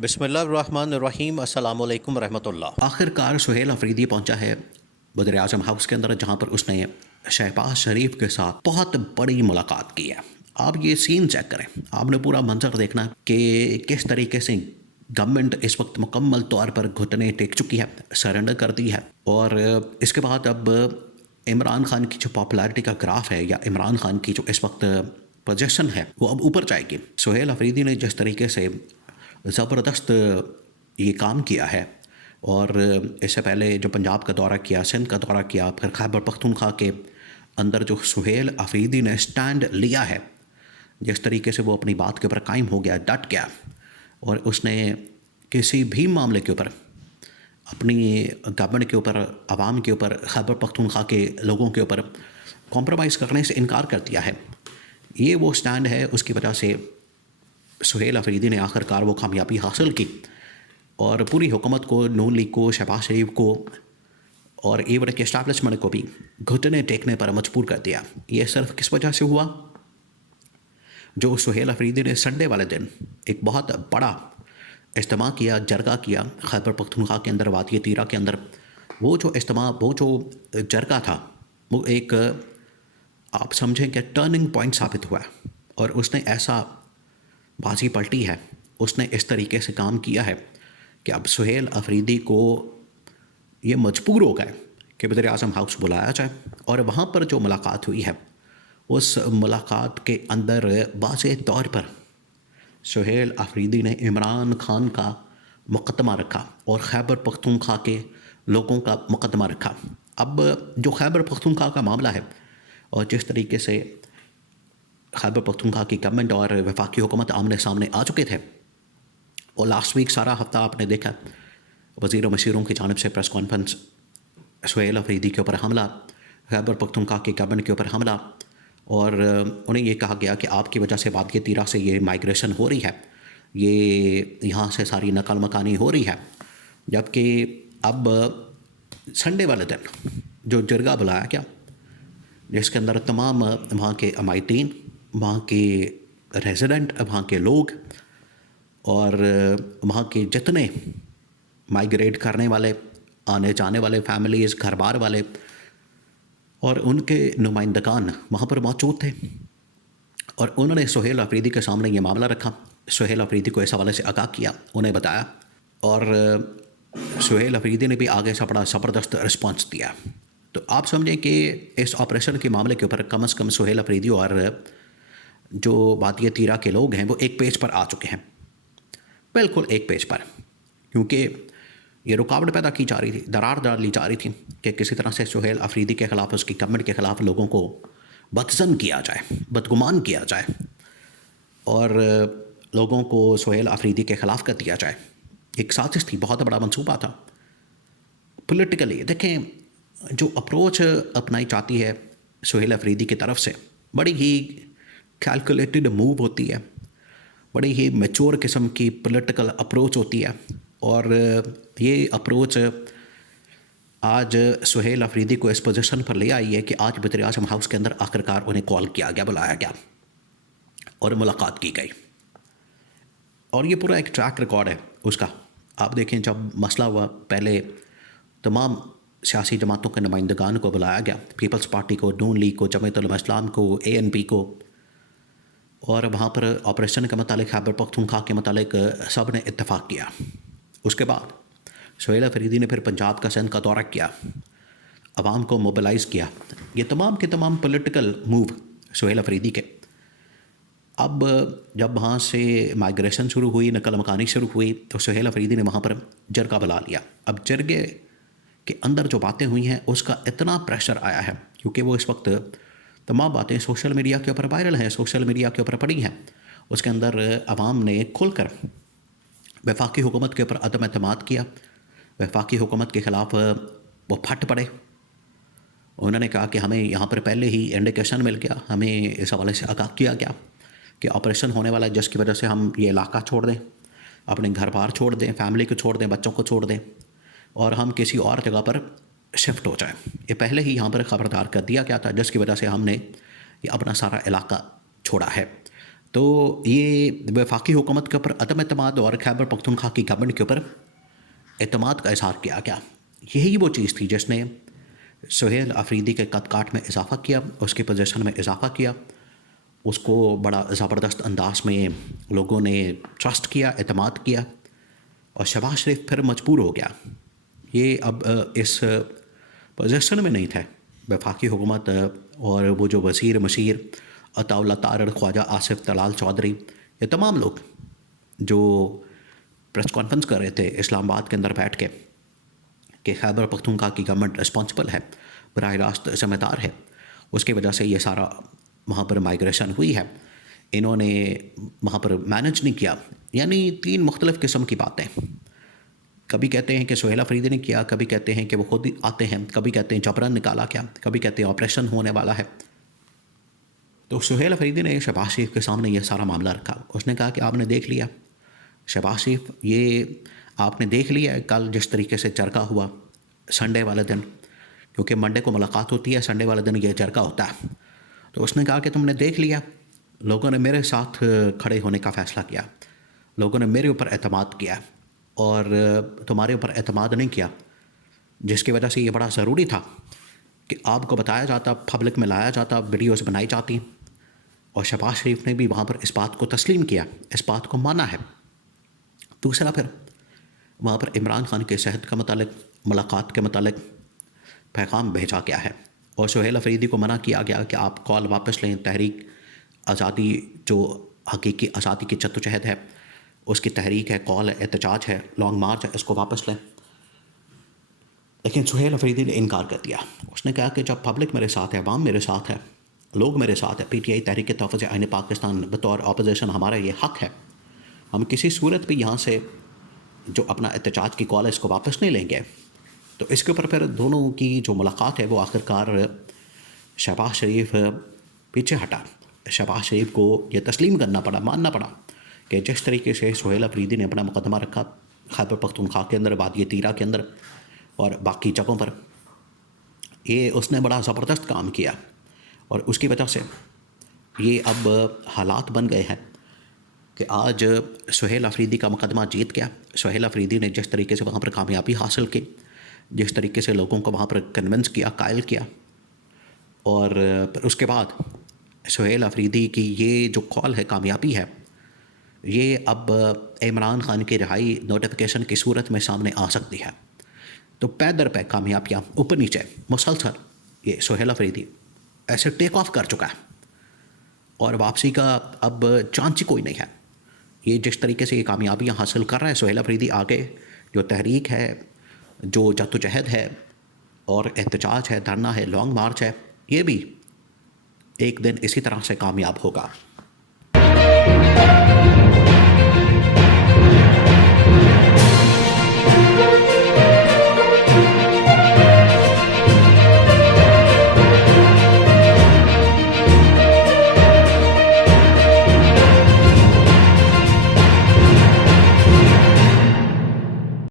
बिस्मिल्लाहिर्रहमानिर्रहीम अस्सलाम वालेकुम रहमतुल्लाह। आखिरकार सुहेल अफरीदी पहुंचा है वज़ीर आज़म हाउस के अंदर, जहां पर उसने शहबाज शरीफ के साथ बहुत बड़ी मुलाकात की है। आप ये सीन चेक करें, आपने पूरा मंजर देखना कि किस तरीके से गवर्नमेंट इस वक्त मुकम्मल तौर पर घुटने टेक चुकी है, सरेंडर कर दी है। और इसके बाद अब इमरान खान की जो पॉपुलैरिटी का ग्राफ है, या इमरान खान की जो इस वक्त पोजीशन है, वो अब ऊपर जाएगी। सुहेल अफरीदी ने जिस तरीके से ज़बरदस्त ये काम किया है, और इससे पहले जो पंजाब का दौरा किया, सिंध का दौरा किया, फिर खैबर पख्तूनख्वा के अंदर जो सुहेल अफरीदी ने स्टैंड लिया है, जिस तरीके से वो अपनी बात के ऊपर कायम हो गया, डट गया, और उसने किसी भी मामले के ऊपर, अपनी गवर्नमेंट के ऊपर, आवाम के ऊपर, खैबर पख्तूनख्वा के लोगों के ऊपर कॉम्प्रोमाइज़ करने से इनकार कर दिया है। ये वो स्टैंड है, उसकी वजह से सुहेल अफरीदी ने आखिरकार वो कामयाबी हासिल की और पूरी हुकूमत को, नून लीग को, शहबाज शरीफ को और इवन के इस्टेब्लिशमेंट को भी घुटने टेकने पर मजबूर कर दिया। ये सिर्फ किस वजह से हुआ? जो सुहेल अफरीदी ने संडे वाले दिन एक बहुत बड़ा इज्तिमा किया, जरगा किया खैबर पख्तूनख्वा के अंदर, वादी तीरा के अंदर। वो जो इज्तिमा, वो जो जरगा था, वो एक, आप समझें कि टर्निंग पॉइंट साबित हुआ, और उसने ऐसा बाजी पलटी है, उसने इस तरीके से काम किया है कि अब सुहेल अफरीदी को ये मजबूर हो गए कि वज़ीर आज़म हाउस बुलाया जाए। और वहाँ पर जो मुलाकात हुई है, उस मुलाकात के अंदर वाज़े तौर पर सुहेल अफरीदी ने इमरान खान का मुकदमा रखा और खैबर पख्तूनख्वा के लोगों का मुकदमा रखा। अब जो खैबर पख्तूनख्वा का मामला है, और जिस तरीके से खैबर पख्तूनख्वा की गवर्नमेंट और वफाकी हुकूमत आमने सामने आ चुके थे, और लास्ट वीक सारा हफ्ता आपने देखा वज़ीर मशीरों की जानिब से प्रेस कॉन्फ्रेंस, सुहेल अफरीदी के ऊपर हमला, खैबर पख्तूनख्वा की गवर्नमेंट के ऊपर हमला, और उन्हें ये कहा गया कि आपकी वजह से वादी तीरा से ये माइग्रेशन हो रही है, ये यहाँ से सारी नकल मकानी हो रही है। जबकि अब संडे वाले दिन जो जरगा बुलाया गया, जिसके अंदर तमाम वहाँ के अमायतीन, वहाँ के रेजिडेंट, वहाँ के लोग और वहाँ के जितने माइग्रेट करने वाले, आने जाने वाले फैमिलीज़, घर बार वाले और उनके नुमाइंदगान वहाँ पर मौजूद थे, और उन्होंने सुहेल अफरीदी के सामने ये मामला रखा। सुहेल अफरीदी को इस हवाले से आगाह किया, उन्हें बताया, और सुहेल अफरीदी ने भी आगे से बड़ा ज़बरदस्त रिस्पॉन्स दिया। तो आप समझें कि इस ऑपरेशन के मामले के ऊपर कम से कम सुहेल अफरीदी और जो वादी तीरा के लोग हैं, वो एक पेज पर आ चुके हैं, बिल्कुल एक पेज पर, क्योंकि ये रुकावट पैदा की जा रही थी, दरार डाली जा रही थी कि किसी तरह से सुहेल अफरीदी के ख़िलाफ़, उसकी गवर्नमेंट के ख़िलाफ़ लोगों को बदज़न किया जाए, बदगुमान किया जाए, और लोगों को सुहेल अफरीदी के ख़िलाफ़ कर दिया जाए। एक साजिश थी, बहुत बड़ा मंसूबा था पॉलिटिकली। देखें, जो अप्रोच अपनाई जाती है सुहेल अफरीदी की तरफ से, बड़ी ही कैलकुलेटेड मूव होती है, बड़ी ही मैच्योर किस्म की पॉलिटिकल अप्रोच होती है। और ये अप्रोच आज सुहेल अफरीदी को इस पोजीशन पर ले आई है कि आज वज़ीर आज़म हाउस के अंदर आखिरकार उन्हें कॉल किया गया, बुलाया गया और मुलाकात की गई। और ये पूरा एक ट्रैक रिकॉर्ड है उसका। आप देखें, जब मसला हुआ, पहले तमाम सियासी जमातों के नुमाइंदगान को बुलाया गया, पीपल्स पार्टी को, नून लीग को, जमात उलमा इस्लाम को, ANP को, और वहाँ पर ऑपरेशन के मतलब, खैबर पख्तूनख्वा के मतलब सब ने इत्तेफाक किया। उसके बाद सुहेल अफरीदी ने फिर पंजाब का, सिंध का दौरा किया, आवाम को मोबिलाइज़ किया। ये तमाम के तमाम पॉलिटिकल मूव सुहेल अफरीदी के। अब जब वहाँ से माइग्रेशन शुरू हुई, नकल मकानी शुरू हुई, तो सुहेल अफरीदी ने वहाँ पर जरगा बुला लिया। अब जरगे के अंदर जो बातें हुई हैं, उसका इतना प्रेशर आया है, क्योंकि वो इस वक्त तमाम बातें सोशल मीडिया के ऊपर वायरल हैं, सोशल मीडिया के ऊपर पड़ी हैं। उसके अंदर आवाम ने खुलकर वफाकी हुकूमत के ऊपर अदम एतमाद किया, वफाकी हुकूमत के ख़िलाफ़ वो फट पड़े। उन्होंने कहा कि हमें यहाँ पर पहले ही इंडिकेशन मिल गया, हमें इस हवाले से आगाह किया गया कि ऑपरेशन होने वाला है, जिसकी वजह से हम ये इलाका छोड़ दें, अपने घर बार छोड़ दें, फैमिली को छोड़ दें, बच्चों को छोड़ दें, और हम किसी और जगह पर शिफ्ट हो जाएं। ये पहले ही यहाँ पर ख़बरदार कर दिया गया था, जिसकी वजह से हमने ये अपना सारा इलाका छोड़ा है। तो ये वफाकी हुकूमत के ऊपर अदम एतमाद और खैबर पख्तूनख्वा की गवर्नमेंट के ऊपर एतमाद का इजहार किया गया। यही वो चीज़ थी जिसने सुहेल अफरीदी के कद काट में इजाफ़ा किया, उसकी पोजीशन में इजाफ़ा किया, उसको बड़ा ज़बरदस्त अंदाज में लोगों ने ट्रस्ट किया, एतमाद किया, और शहबाज शरीफ फिर मजबूर हो गया। ये अब इस पोजीशन में नहीं थे। वफाकी हुकूमत और वो जो वज़ीर मशीर अताउल्ला तारड़, ख्वाजा आसिफ तलाल चौधरी, ये तमाम लोग जो प्रेस कॉन्फ्रेंस कर रहे थे इस्लामाबाद के अंदर बैठ के कि खैबर पख्तूनख्वा की गवर्नमेंट रिस्पॉन्सिबल है, बराह रास्त ज़िम्मेदार है, उसकी वजह से ये सारा वहाँ पर माइग्रेशन हुई है, इन्होंने वहाँ पर मैनेज नहीं किया। यानी 3 मुख्तलिफ़ किस्म की बातें। कभी कहते हैं कि सुहेल अफरीदी ने किया, कभी कहते हैं कि वो खुद ही आते हैं, कभी कहते हैं जबरन निकाला क्या, कभी कहते हैं ऑपरेशन होने वाला है। तो सुहेल अफरीदी ने शहबाज शरीफ के सामने ये सारा मामला रखा। उसने कहा कि आपने देख लिया शहबाज शरीफ, ये आपने देख लिया कल जिस तरीके से जरगा हुआ संडे वाले दिन, क्योंकि मंडे को मुलाकात होती है, संडे वाले दिन ये जरगा होता है। तो उसने कहा कि तुमने देख लिया, लोगों ने मेरे साथ खड़े होने का फ़ैसला किया, लोगों ने मेरे ऊपर एतमाद किया और तुम्हारे ऊपर एतमाद नहीं किया, जिसकी वजह से ये बड़ा ज़रूरी था कि आपको बताया जाता, पब्लिक में लाया जाता, वीडियोज़ बनाई जाती, और शहबाज शरीफ ने भी वहाँ पर इस बात को तस्लीम किया, इस बात को माना है। दूसरा, फिर वहाँ पर इमरान खान के सेहत के मतलब मुलाकात के मतलब पैगाम भेजा गया है और सुहेल अफरीदी को मना किया गया कि आप कॉल वापस लें, तहरीक आज़ादी जो हकीकी आज़ादी की जद्दोजहद है, उसकी तहरीक है, कॉल है, एहतजाज है, लॉन्ग मार्च है, इसको वापस लें। लेकिन सुहेल अफरीदी ने इनकार कर दिया। उसने कहा कि जब पब्लिक मेरे साथ है, अवाम मेरे साथ है, लोग मेरे साथ है, PTI तहरीक तहफ़्फ़ुज़ आइन पाकिस्तान बतौर अपोजिशन हमारा ये हक़ है, हम किसी सूरत भी यहाँ से जो अपना एहतजाज की कॉल है इसको वापस नहीं लेंगे। तो इसके ऊपर फिर दोनों की जो मुलाकात है वो आखिरकार शहबाज शरीफ पीछे हटा। शहबाज शरीफ को ये तस्लीम करना पड़ा, मानना पड़ा कि जिस तरीके से सुहेल अफरीदी ने अपना मुकदमा रखा खैबर पख्तूनख्वा के अंदर, वादी तीरा के अंदर और बाकी जगहों पर, ये उसने बड़ा ज़बरदस्त काम किया और उसकी वजह से ये अब हालात बन गए हैं कि आज सुहेल अफरीदी का मुकदमा जीत गया। सुहेल अफरीदी ने जिस तरीके से वहाँ पर कामयाबी हासिल की, जिस तरीके से लोगों को वहाँ पर कन्विंस किया, कायल किया, और उसके बाद सुहेल अफरीदी की ये जो कॉल है, कामयाबी है, ये अब इमरान खान की रिहाई नोटिफिकेशन की सूरत में सामने आ सकती है। तो पै दर पै कामयाबियाँ ऊपर नीचे मुसलसल ये सुहेल अफरीदी ऐसे टेक ऑफ कर चुका है और वापसी का अब चांस ही कोई नहीं है। ये जिस तरीके से ये कामयाबियाँ हासिल कर रहा है सुहेल अफरीदी, आगे जो तहरीक है, जो जद्दोजहद है और एहतजाज है, धरना है, लॉन्ग मार्च है, ये भी एक दिन इसी तरह से कामयाब होगा।